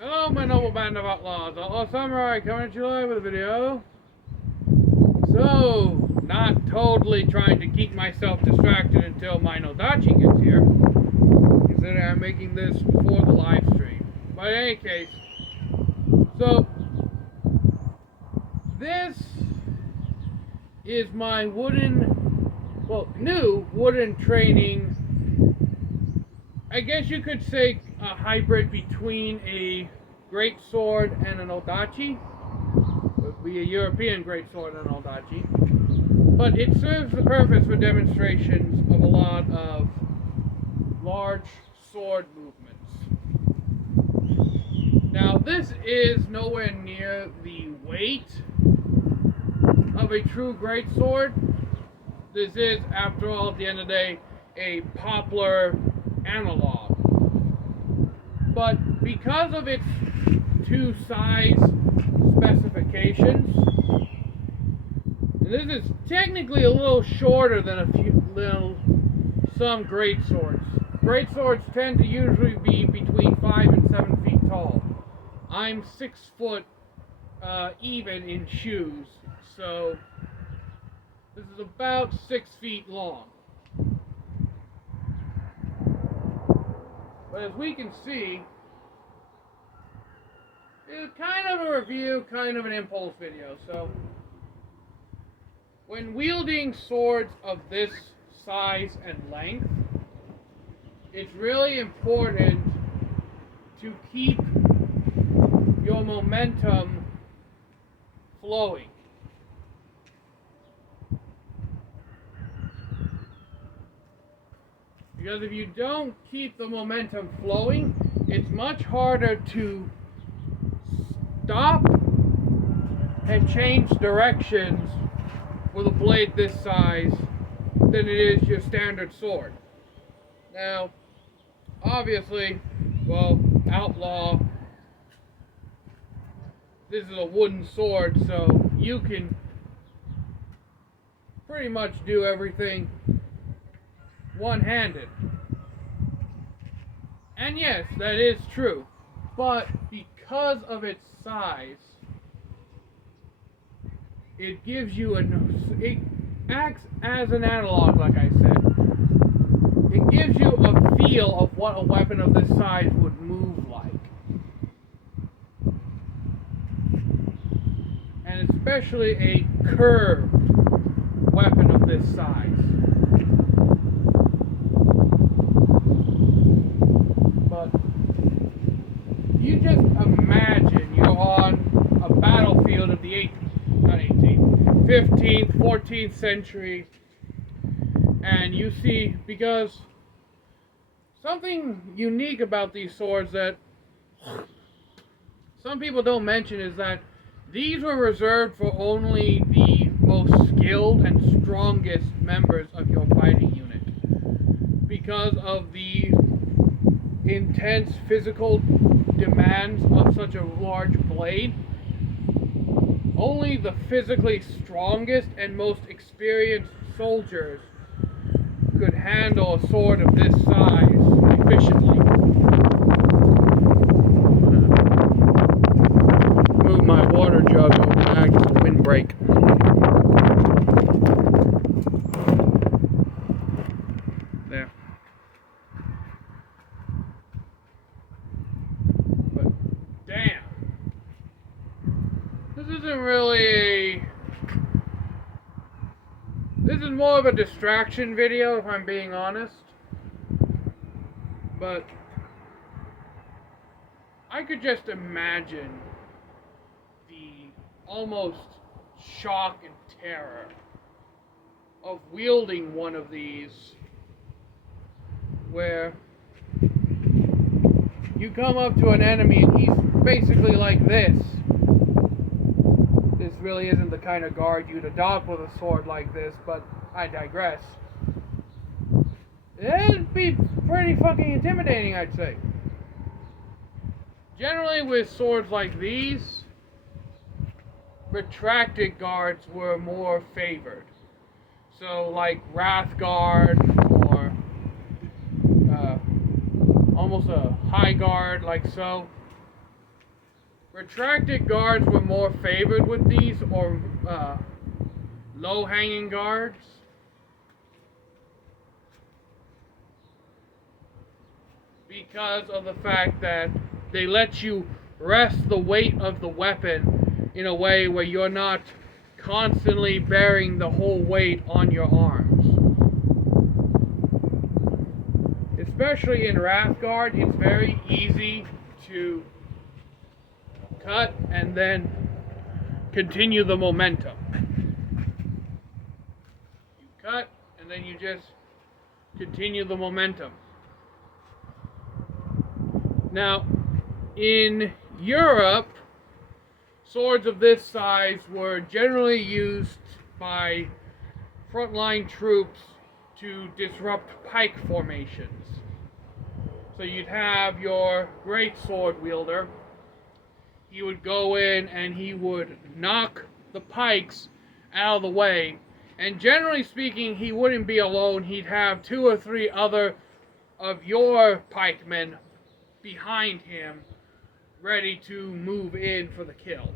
Hello, my noble band of outlaws. Outlaw Samurai coming at you live with a video. So, not totally trying to keep myself distracted until my Nodachi gets here. Considering I'm making this before the live stream. But in any case, so this is my new wooden training. I guess you could say a hybrid between a great sword and an odachi. It would be a European great sword and an odachi. But it serves the purpose for demonstrations of a lot of large sword movements. Now this is nowhere near the weight of a true great sword. This is, after all, at the end of the day, a poplar analog. But because of its two size specifications, and this is technically a little shorter than some great swords. Great swords tend to usually be between 5 and 7 feet tall. I'm 6 foot even in shoes, so this is about 6 feet long. But as we can see, it's kind of a review, kind of an impulse video. So, when wielding swords of this size and length, it's really important to keep your momentum flowing. Because if you don't keep the momentum flowing, it's much harder to stop and change directions with a blade this size than it is your standard sword. Now, obviously, well, outlaw, this is a wooden sword, so you can pretty much do everything one-handed. And yes, that is true. But because of its size, it gives you it acts as an analog, like I said. It gives you a feel of what a weapon of this size would move like. And especially a curved weapon of this size. You just imagine you're on a battlefield of the 15th, 14th century, and you see, because something unique about these swords that some people don't mention is that these were reserved for only the most skilled and strongest members of your fighting unit, because of the intense physical demands of such a large blade. Only the physically strongest and most experienced soldiers could handle a sword of this size efficiently. Move my water jug over to act as a windbreak. There. This is more of a distraction video, if I'm being honest. But I could just imagine the almost shock and terror of wielding one of these, where you come up to an enemy and he's basically like this. This really isn't the kind of guard you'd adopt with a sword like this, but I digress. It'd be pretty fucking intimidating, I'd say. Generally, with swords like these, retracted guards were more favored. So, like Wrath Guard, or almost a high guard, like so. retracted guards were more favored with these, or low-hanging guards. Because of the fact that they let you rest the weight of the weapon in a way where you're not constantly bearing the whole weight on your arms. Especially in Wrathguard, it's very easy to cut and then continue the momentum. You cut and then you just continue the momentum. Now, in Europe, swords of this size were generally used by frontline troops to disrupt pike formations. So you'd have your great sword wielder. He would go in and he would knock the pikes out of the way. And generally speaking, he wouldn't be alone. He'd have 2 or 3 other of your pikemen behind him, ready to move in for the kill.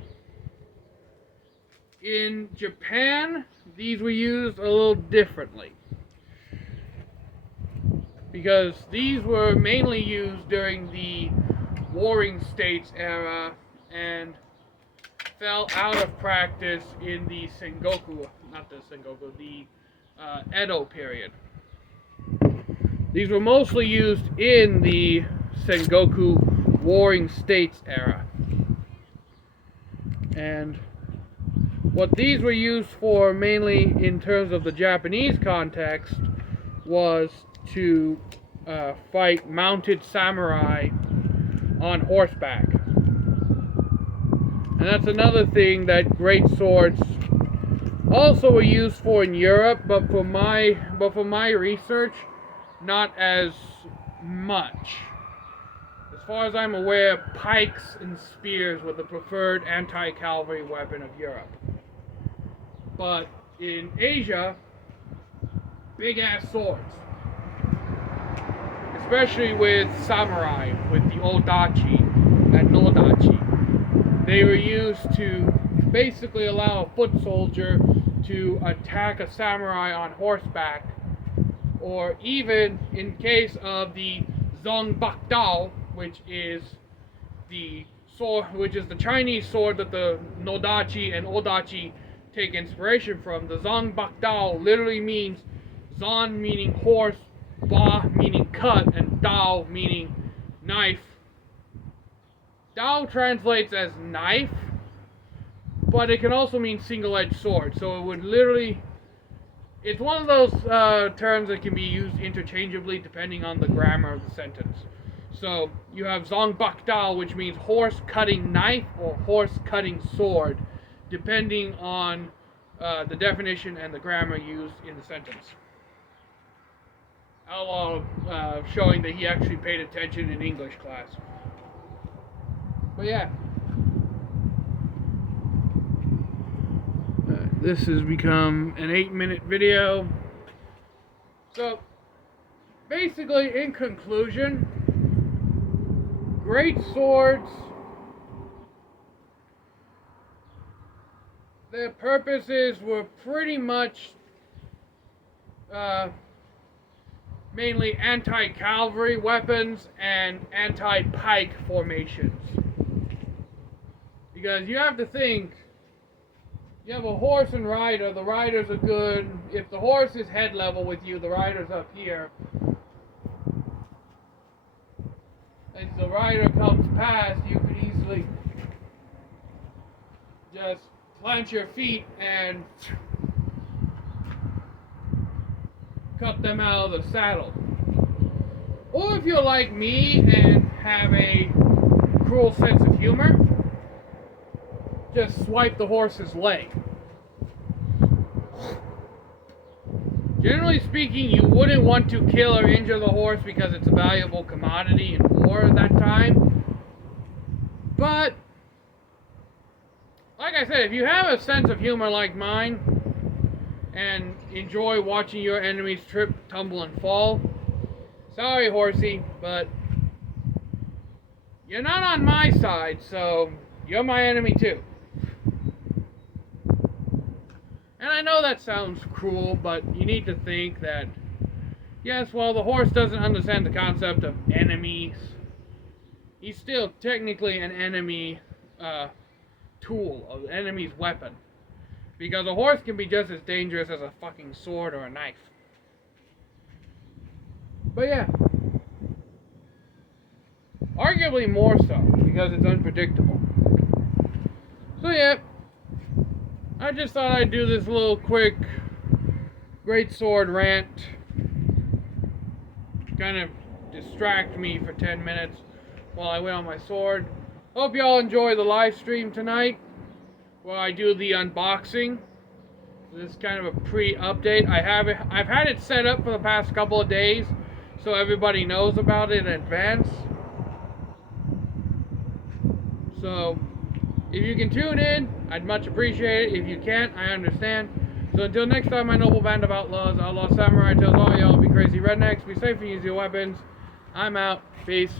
In Japan, these were used a little differently, because these were mainly used during the Warring States era and fell out of practice in the Edo period. These were mostly used in the Sengoku Warring States era. And what these were used for mainly in terms of the Japanese context was to fight mounted samurai on horseback. And that's another thing that great swords also were used for in Europe, but for my research, not as much. As far as I'm aware, pikes and spears were the preferred anti-cavalry weapon of Europe. But in Asia, big-ass swords. Especially with samurai, with the odachi and nodachi. They were used to basically allow a foot soldier to attack a samurai on horseback, or even in case of the Zongbakdao, which is the Chinese sword that the nodachi and odachi take inspiration from. The Zongbakdao literally means Zon meaning horse, Ba meaning cut, and Dao meaning knife. Dao translates as knife, but it can also mean single-edged sword. So it would literally, it's one of those terms that can be used interchangeably depending on the grammar of the sentence. So you have Zongbakdao, which means horse-cutting knife or horse-cutting sword, depending on the definition and the grammar used in the sentence. Outlaw showing that he actually paid attention in English class. But yeah. This has become an 8-minute video. So, basically, in conclusion, great swords, their purposes were pretty much mainly anti-cavalry weapons and anti-pike formations. Because you have to think, you have a horse and rider, the riders are good. If the horse is head level with you, the rider's up here. As the rider comes past, you could easily just plant your feet and cut them out of the saddle. Or if you're like me and have a cruel sense of humor, just swipe the horse's leg. Generally speaking, you wouldn't want to kill or injure the horse because it's a valuable commodity in war at that time. But, like I said, if you have a sense of humor like mine, and enjoy watching your enemies trip, tumble, and fall, sorry, horsey, but you're not on my side, so you're my enemy too. And I know that sounds cruel, but you need to think that, yes, while the horse doesn't understand the concept of enemies, he's still technically an enemy tool, an enemy's weapon. Because a horse can be just as dangerous as a fucking sword or a knife. But yeah. Arguably more so, because it's unpredictable. So yeah. I just thought I'd do this little quick great sword rant. Kind of distract me for 10 minutes while I wait on my sword. Hope y'all enjoy the live stream tonight while I do the unboxing. This is kind of a pre-update. I've had it set up for the past couple of days so everybody knows about it in advance. So if you can tune in, I'd much appreciate it. If you can't, I understand. So until next time, my noble band of outlaws, outlaw samurai tells all y'all, be crazy rednecks, be safe and use your weapons. I'm out. Peace.